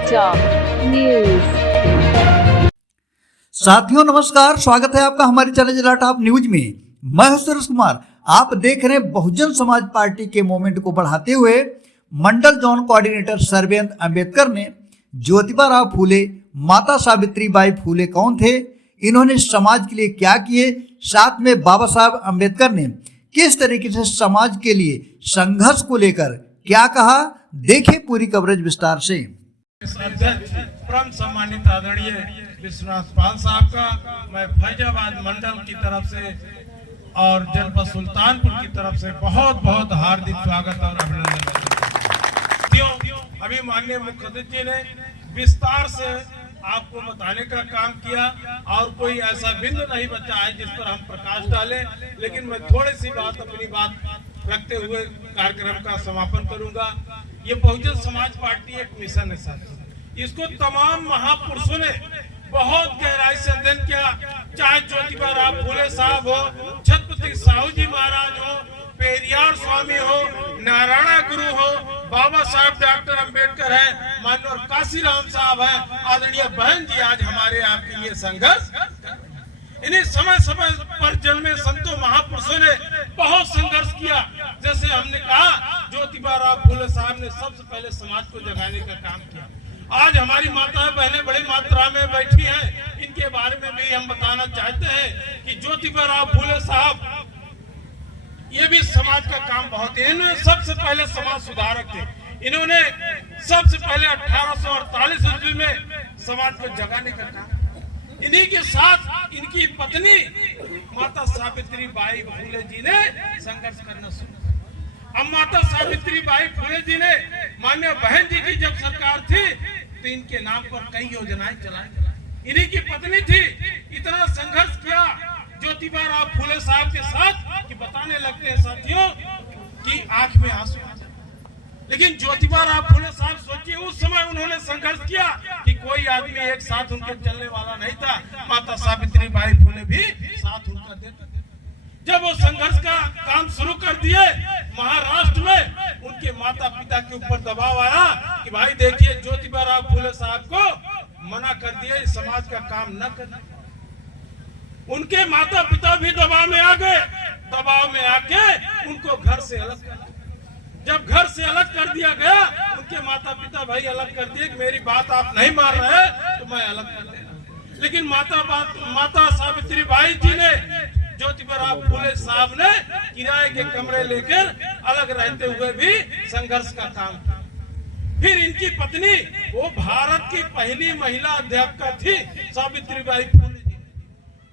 समाचार न्यूज। साथियों नमस्कार, स्वागत है आपका हमारे चैनल जिला टॉप न्यूज में। मैं हूं सुरेश कुमार। आप देख रहे हैं बहुजन समाज पार्टी के मूवमेंट को बढ़ाते हुए मंडल जोन कोऑर्डिनेटर सर्वेंद्र अंबेडकर ने ज्योतिबा राव फूले, माता सावित्रीबाई फूले कौन थे, इन्होंने समाज के लिए क्या किए, साथ में बाबा साहब अंबेडकर ने किस तरीके से समाज के लिए संघर्ष को लेकर क्या कहा, देखिए पूरी कवरेज विस्तार से। अध्यक्ष परम सम्मानित आदरणीय विश्वनाथ पाल साहब का मैं फैजाबाद मंडल की तरफ से और जनपद सुल्तानपुर की तरफ से बहुत बहुत हार्दिक स्वागत और अभिनंदन करता हूं। अभी माननीय मुख्यमंत्री जी ने विस्तार से आपको बताने का काम किया और कोई ऐसा बिंदु नहीं बचा है जिस पर हम प्रकाश डालें, लेकिन मैं थोड़ी सी अपनी बात रखते हुए कार्यक्रम का समापन करूंगा। ये बहुजन समाज पार्टी एक मिशन है साथी, इसको तमाम महापुरुषों ने बहुत गहराई से अध्ययन किया, चाहे ज्योतिबा राव फूले साहब हो, छत्रपति साहू जी महाराज हो, पेरियार स्वामी हो, नारायण गुरु हो, बाबा साहब डॉक्टर अंबेडकर है, माननीय काशीराम साहब है, आदरणीय बहन जी आज हमारे आपके लिए संघर्ष। इन्हें समय समय पर जन्मे संतों महापुरुषों ने बहुत संघर्ष किया। जैसे हमने कहा ज्योतिबा राव फूले साहब ने सबसे पहले समाज को जगाने का काम किया। आज हमारी माताएं बहनें बड़ी मात्रा में बैठी हैं, इनके बारे में भी हम बताना चाहते हैं कि ज्योतिबा राव फूले साहब ये भी समाज का काम बहुत है। इन्होंने सबसे पहले समाज सुधारक थे। इन्होंने सबसे पहले 1848 ईस्वी में समाज को जगाने का काम, इन्हीं के साथ इनकी पत्नी माता सावित्रीबाई फूले जी ने संघर्ष करना शुरू किया। अब माता सावित्रीबाई फूले जी ने माननीय बहन जी की जब सरकार थी तो इनके नाम पर कई योजनाएं चलाई। इन्हीं की पत्नी थी, इतना संघर्ष किया ज्योतिबा राव फूले साहब के साथ कि बताने लगते हैं साथियों कि आंख में आंसू आ जाए। लेकिन ज्योतिबा राव फूले साहब सोचिए, उस समय उन्होंने संघर्ष किया कि कोई आदमी एक साथ उनके चलने वाला नहीं था। माता सावित्रीबाई फूले भी साथ उनका देते थे। जब वो संघर्ष का काम शुरू कर दिए, महाराष्ट्र में उनके माता पिता के ऊपर दबाव आया कि भाई देखिए ज्योतिबा राव फूले साहब को मना कर दिया, समाज का काम न करना। उनके माता पिता भी दबाव में आ गए। दबाव में आके उनको घर से अलग कर दिया। जब घर से अलग कर दिया गया, उनके माता पिता भाई अलग कर दिए कि मेरी बात आप नहीं मान रहे तो मैं अलग कर दे रहा। लेकिन माता सावित्रीबाई जी ने, ज्योतिबा राव फूले साहब ने किराए के कमरे लेकर अलग रहते हुए भी संघर्ष का काम किया। फिर इनकी पत्नी, वो भारत की पहली महिला अध्यापिका थी सावित्रीबाई फूले जी।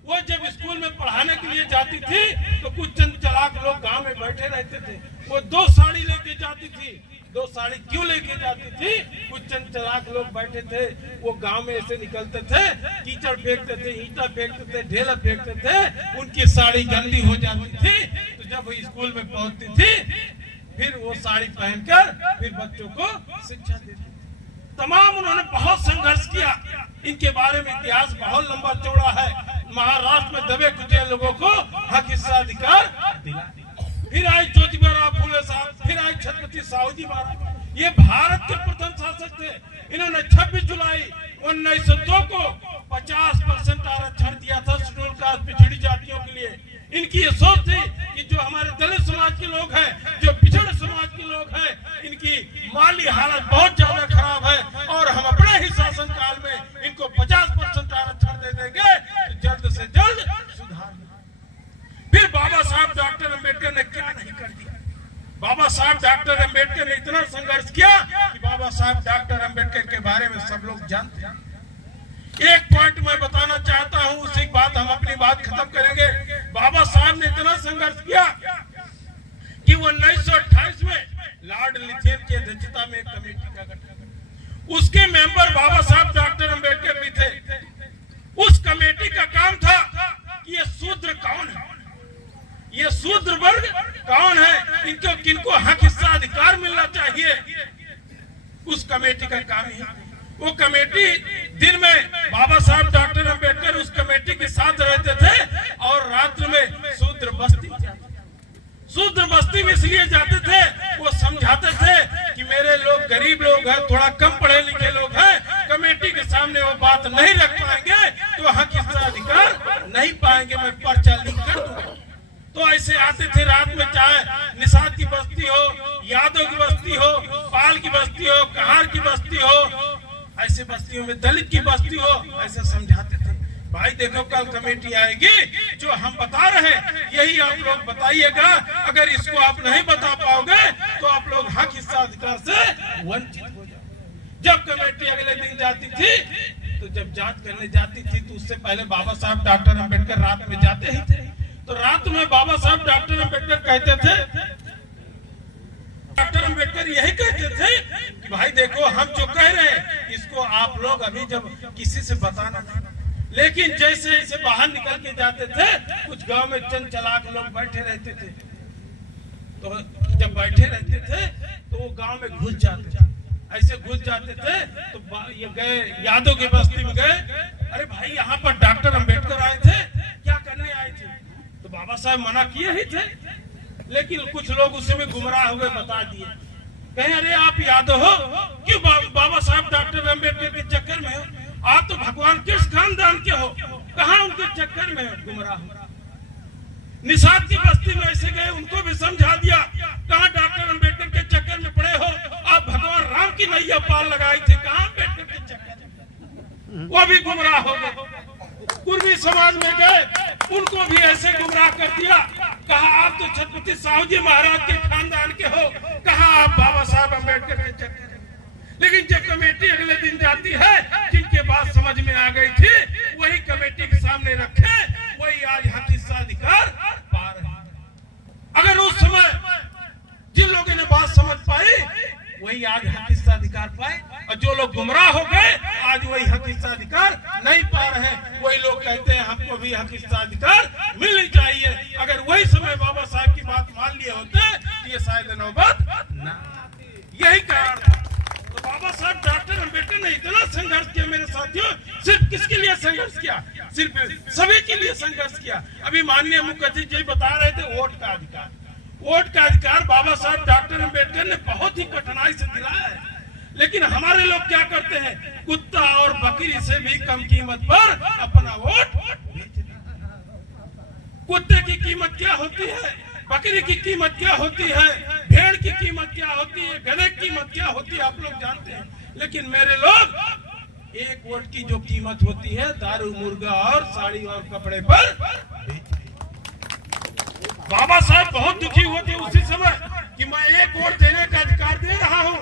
वो जब स्कूल में पढ़ाने के लिए जाती थी तो कुछ चंद चालाक लोग गांव में बैठे रहते थे। वो 2 साड़ी लेके जाती थी। 2 साड़ी क्यों लेके जाती थी? कुछ चंद चालाक लोग बैठे थे, वो गांव में ऐसे निकलते थे, कीचड़ फेंकते थे, ईंटा फेंकते थे, ढेला फेंकते थे, उनकी साड़ी गंदी हो जाती थी। तो जब वो स्कूल में पहुंचती थी फिर वो साड़ी पहनकर फिर बच्चों को शिक्षा देती थी। तमाम उन्होंने बहुत संघर्ष किया। इनके बारे में इतिहास बहुत लंबा चौड़ा है। महाराष्ट्र में दबे कुचे लोगों को हक हिस्सा अधिकार दिला। फिर आए ज्योतिबा राव फूले साहब, फिर आए छत्रपति साहू जी महाराज। ये भारत के प्रथम शासक थे। इन्होंने 26 जुलाई 1902 को 50% आरक्षण दिया था शेड्यूल कास्ट पिछड़ी जातियों के लिए। इनकी ये सोच थी कि जो हमारे दलित समाज के लोग हैं, जो पिछड़े समाज के लोग हैं, इनकी माली हालत बहुत ज्यादा खराब है और हम अपने ही शासन काल में इनको 50% आरक्षण दे देंगे तो जल्द से जल्द सुधार। फिर बाबा साहब डॉक्टर अंबेडकर ने क्या नहीं कर दिया। बाबा साहब डॉक्टर अंबेडकर ने इतना संघर्ष किया कि बाबा साहब डॉक्टर अंबेडकर के बारे में सब लोग जानते हैं। एक पॉइंट मैं बताना चाहता हूं, उसी बात हम अपनी बात खत्म करेंगे। बाबा साहब ने इतना संघर्ष किया कि वो 1928 में लॉर्ड लिथियन की अध्यक्षता में एक कमेटी का गठन, उसके मेंबर बाबा साहब डॉक्टर अंबेडकर भी थे। उस कमेटी का काम था कि ये शूद्र कौन है, ये शूद्र वर्ग कौन है, इनको किनको हक हिस्सा अधिकार मिलना चाहिए। उस कमेटी का काम ही, वो कमेटी दिन में बाबा साहब डॉक्टर अंबेडकर उस कमेटी के साथ रहते थे और रात्र में शूद्र बस्ती शूद्र बस्ती में इसलिए जाते थे, वो समझाते थे कि मेरे लोग गरीब लोग हैं, थोड़ा कम पढ़े लिखे लोग हैं, सामने वो बात नहीं रख पाएंगे तो हक अधिकार नहीं पाएंगे, मैं पर्चा लिख कर दूंगा। तो ऐसे आते थे रात में, चाहे निषाद की बस्ती हो, यादव की बस्ती हो, पाल की बस्ती हो, कहार की बस्ती हो, ऐसे बस्तियों में दलित की बस्ती हो, ऐसे समझाते थे भाई देखो कल कमेटी आएगी, जो हम बता रहे हैं यही आप लोग बताइएगा। अगर इसको आप नहीं बता पाओगे तो आप लोग हक हिस्सा अधिकार से वंचित हो जाओ। जब कमेटी अगले दिन जाती थी, तो जब जांच करने जाती थी तो उससे पहले बाबा साहब डॉक्टर अम्बेडकर रात में जाते ही थे। तो रात में बाबा साहब डॉक्टर अम्बेडकर कहते थे, डॉक्टर अम्बेडकर यही कहते थे कि भाई देखो हम जो कह रहे हैं इसको आप लोग अभी जब किसी से बताना नहीं। लेकिन जैसे जैसे बाहर निकल के जाते थे, कुछ गांव में चंद चालाक लोग बैठे रहते थे, तो जब बैठे रहते थे तो वो गांव में घुस जाते थे। ऐसे घुस जाते थे तो ये गए यादव की बस्ती में गए, अरे भाई यहाँ पर डॉक्टर अम्बेडकर आए थे, क्या करने आए थे? तो बाबा साहब मना किए ही थे, लेकिन कुछ लोग उसी में गुमराह हुए बता दिए, कहे अरे आप यादव हो, क्यों बाबा साहब डॉक्टर अम्बेडकर के चक्कर में हो? आप तो भगवान किस खानदान के हो, कहाँ उनके चक्कर में गुमराह हो? निषाद की बस्ती में ऐसे गए, उनको भी समझा दिया, कहाँ डॉक्टर अम्बेडकर के चक्कर में पड़े हो? आप भगवान राम की नैया पार लगाई थी, कहाँ अम्बेडकर के चक्कर में? वो भी गुमराह हो गए। पूर्वी समाज में गए, उनको भी ऐसे गुमराह कर दिया, कहा आप तो छत्रपति साहू जी महाराज के खानदान के हो, कहा आप बाबा साहब अम्बेडकर के चक्कर। लेकिन जब कमेटी अगले दिन जाती है, जिनके बात समझ में आ गई थी वही कमेटी के सामने रखे, वही आज हक हिस्सा अधिकार पा रहे हैं। अगर उस समय जिन लोगों ने बात समझ पाई वही आज हक हिस्सा अधिकार पाए, और जो लोग गुमराह हो गए आज वही हक हिस्सा अधिकार नहीं पा रहे हैं। वही लोग कहते हैं हमको भी हक हिस्सा अधिकार मिलनी चाहिए। अगर वही समय बाबा साहब की बात मान लिए होते तो ये शायद नौबत ना, यही कारण था। तो बाबा साहब डॉक्टर अम्बेडकर ने इतना संघर्ष किया मेरे साथियों, सिर्फ किसके लिए संघर्ष किया? सिर्फ सभी के लिए संघर्ष किया। अभी माननीय मुखर्जी जी बता रहे थे वोट का अधिकार, वोट का अधिकार बाबा साहब डॉक्टर अम्बेडकर ने बहुत ही कठिनाई से दिलाया है। लेकिन हमारे लोग क्या करते हैं, कुत्ता और बकरी से भी कम कीमत पर अपना वोट बेच देते हैं। कुत्ते की कीमत क्या होती है, बकरी की कीमत क्या होती है, भेड़ की कीमत क्या होती है, गधे की कीमत क्या होती है, आप लोग जानते हैं। लेकिन मेरे लोग एक वोट की जो कीमत होती है दारू, मुर्गा और साड़ी और कपड़े पर बेच। बाबा साहब बहुत दुखी होते उसी समय कि मैं एक वोट देने का अधिकार दे रहा हूं,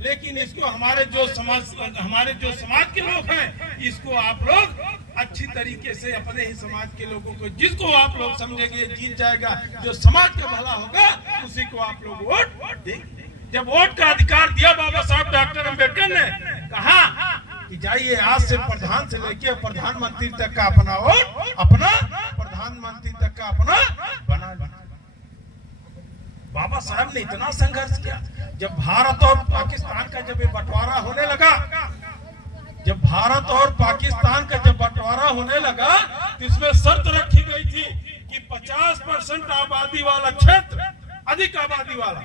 लेकिन इसको हमारे जो समाज के लोग हैं, इसको आप लोग अच्छी तरीके से अपने ही समाज के लोगों को, जिसको आप लोग समझेंगे जीत जाएगा, जो समाज का भला होगा उसी को आप लोग वोट देंगे। जब वोट का अधिकार दिया बाबा साहब डॉक्टर अम्बेडकर ने, कहा कि जाइए आज से प्रधान से लेके प्रधानमंत्री तक का अपना वोट, अपना प्रधानमंत्री तक का अपना बना लो। बाबा साहब ने इतना संघर्ष किया। जब भारत और पाकिस्तान का जब ये बंटवारा होने लगा, जब भारत और पाकिस्तान का जब बंटवारा होने लगा तो इसमें शर्त रखी गई थी कि 50% आबादी वाला क्षेत्र, अधिक आबादी वाला,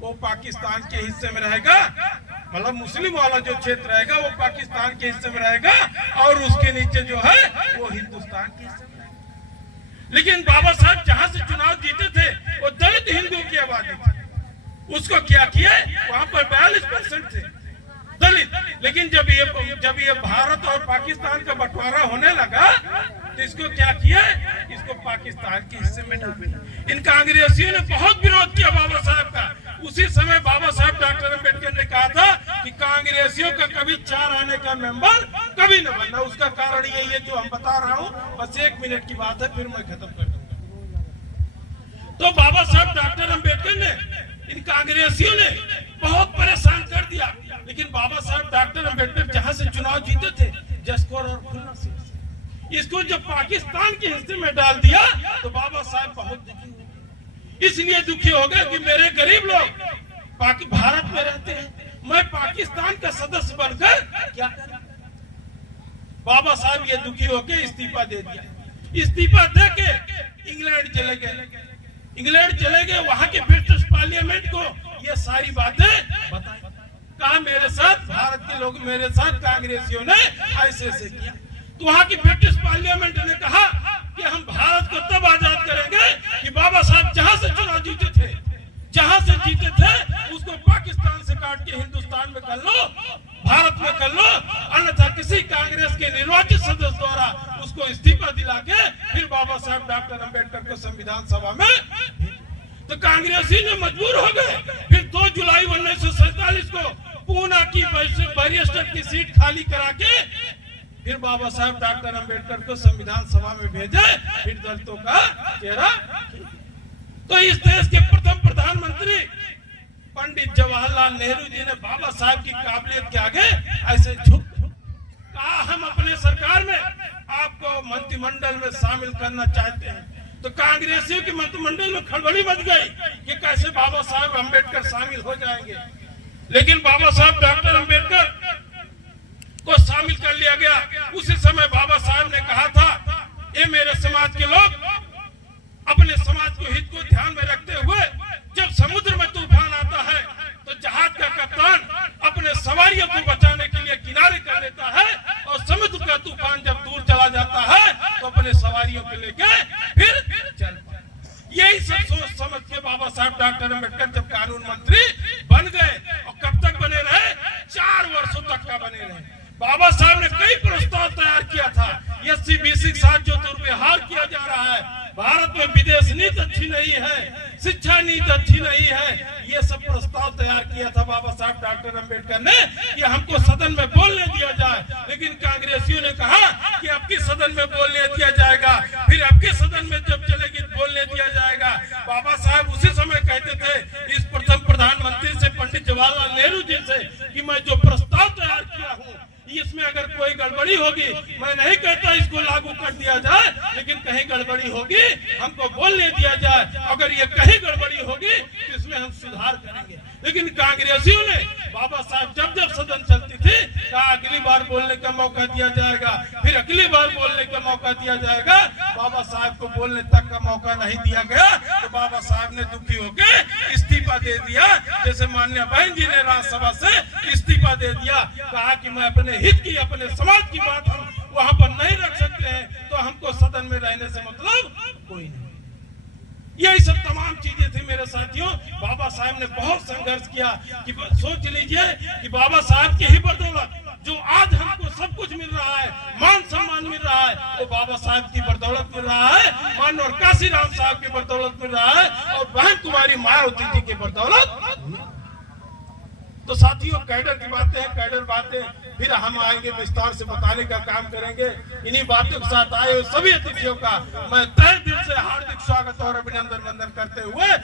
वो पाकिस्तान के हिस्से में रहेगा, मतलब मुस्लिम वाला जो क्षेत्र रहेगा वो पाकिस्तान के हिस्से में रहेगा, और उसके नीचे जो है वो हिंदुस्तान के हिस्से में रहेगा। लेकिन बाबा साहब जहां से चुनाव जीते थे वो दलित हिंदू की आबादी थी, उसको क्या किए, वहां पर 42% थे दलित। लेकिन जब ये भारत और पाकिस्तान का बंटवारा होने लगा तो इसको क्या किया, इसको पाकिस्तान के हिस्से में डाल दिया। इन कांग्रेसियों ने बहुत विरोध किया बाबा साहब का। उसी समय बाबा साहब डॉक्टर अम्बेडकर ने कहा था कि कांग्रेसियों का कभी 4 आने का मेंबर कभी न बनना। उसका कारण यही है जो हम बता रहा हूँ, बस 1 मिनट की बात है फिर मैं खत्म कर दूंगा। तो बाबा साहब डॉक्टर अम्बेडकर ने, इन कांग्रेसियों ने बहुत परेशान कर दिया। लेकिन बाबा साहब डॉक्टर अम्बेडकर जहां से चुनाव जीते थे, जसकोर और खुलना से, इसको जब पाकिस्तान के हिस्से में डाल दिया तो बाबा साहब बहुत दुखी हुए। इसलिए दुखी हो गए कि मेरे गरीब लोग भारत में रहते हैं, मैं पाकिस्तान का सदस्य बनकर क्या करूं। बाबा साहब ये दुखी होकर इस्तीफा दे दिया। इस्तीफा दे के इंग्लैंड चले गए। वहां के ब्रिटिश पार्लियामेंट को ये सारी बातें बताई। कहा मेरे साथ भारत के लोग, मेरे साथ कांग्रेसियों ने ऐसे ऐसे किया। तो वहां की ब्रिटिश पार्लियामेंट ने कहा कि हम भारत को तब आजाद करेंगे कि बाबा साहब जहां से चुनाव जीते थे, जहां से जीते थे उसको पाकिस्तान से काट के हिंदुस्तान में कर लो, भारत में कर लो, अन्यथा किसी कांग्रेस के निर्वाचित सदस्य द्वारा उसको इस्तीफा दिला के फिर बाबा साहब डॉक्टर अंबेडकर को संविधान सभा में। तो कांग्रेसी ने मजबूर हो गए। फिर 2 जुलाई 1947 को पूना की बैरिस्टर की सीट खाली करा के फिर बाबा साहब डॉक्टर अंबेडकर को संविधान सभा में भेजे, फिर दलितों का चेहरा। तो इस देश के प्रथम प्रधानमंत्री पंडित जवाहरलाल नेहरू जी ने बाबा साहब की काबिलियत के आगे ऐसे झुक कहा, हम अपने सरकार में आपको मंत्रिमंडल में शामिल करना चाहते हैं। तो कांग्रेसियों की मंत्रिमंडल में खड़बड़ी मच गई कि कैसे बाबा साहब अंबेडकर शामिल हो जाएंगे। लेकिन बाबा साहब डॉक्टर अंबेडकर को शामिल कर लिया गया। उसी समय बाबा साहब ने कहा था, ये मेरे समाज के लोग अपने समाज को हित को ध्यान में रखते हुए जब समुद्र में तूफान आता है तो जहाज का कप्तान अपने सवारियों को बचाने के लिए किनारे कर लेता है, और समुद्र का तूफान जब दूर चला जाता है तो अपने सवारियों को लेके फिर चल। यही सब सोच समझ के बाबा साहब डॉक्टर अंबेडकर जब कानून मंत्री बन गए, और कब तक बने रहे? 4 वर्षों तक का बने रहे। बाबा साहब ने कई प्रस्ताव तैयार किया था। SC BC के साथ जो दुर्व्यवहार किया जा रहा है, भारत में विदेश नीति अच्छी नहीं है, शिक्षा नीति अच्छी नहीं है, ये सब प्रस्ताव तैयार किया था बाबा साहब डॉक्टर अंबेडकर ने कि हमको सदन में बोलने दिया जाए। लेकिन कांग्रेसियों ने कहा कि अब की सदन में बोलने दिया जाएगा, फिर अब के सदन में जब चलेगी बोलने दिया जाएगा। बाबा साहब उसी समय कहते थे इस प्रथम प्रधानमंत्री से, पंडित जवाहरलाल नेहरू जी से, कि मैं जो प्रस्ताव तैयार किया हूँ इसमें अगर कोई गड़बड़ी होगी, मैं नहीं कहता इसको लागू कर दिया जाए, लेकिन कहीं गड़बड़ी होगी हमको बोलने दिया जाए। अगर ये कहीं गड़बड़ी होगी तो इसमें हम सुधार करेंगे। लेकिन कांग्रेसियों ने बाबा साहब जब जब सदन चलती थी कहा अगली बार बोलने का मौका दिया जाएगा, फिर अगली बार बोलने का मौका दिया जाएगा। बाबा साहब को बोलने तक का मौका नहीं दिया गया तो बाबा साहब ने दुखी होकर इस्तीफा दे दिया। जैसे माननीय बहन जी ने राज्यसभा से इस्तीफा दे दिया, कहा कि मैं अपने हित की, अपने समाज की बात हम वहां पर नहीं रख सकते हैं, तो हमको सदन में रहने से मतलब कोई नहीं। यही सब तमाम चीजें थी मेरे साथियों। बाबा साहब ने बहुत संघर्ष किया कि सोच लीजिए कि बाबा साहब की ही बदौलत जो आज हमको सब कुछ मिल रहा है, मान सम्मान मिल रहा है, वो बाबा साहब की बदौलत मिल रहा है, माननीय काशीराम साहब की बदौलत मिल रहा है, और बहन कुमारी मायावती जी की बदौलत। तो साथियों, कैडर की बातें हैं, कैडर बातें फिर हम आएंगे विस्तार से बताने का काम करेंगे। इन्हीं बातों के साथ आए सभी अतिथियों का मैं तहे दिल से हार्दिक स्वागत और अभिनंदन वंदन करते हुए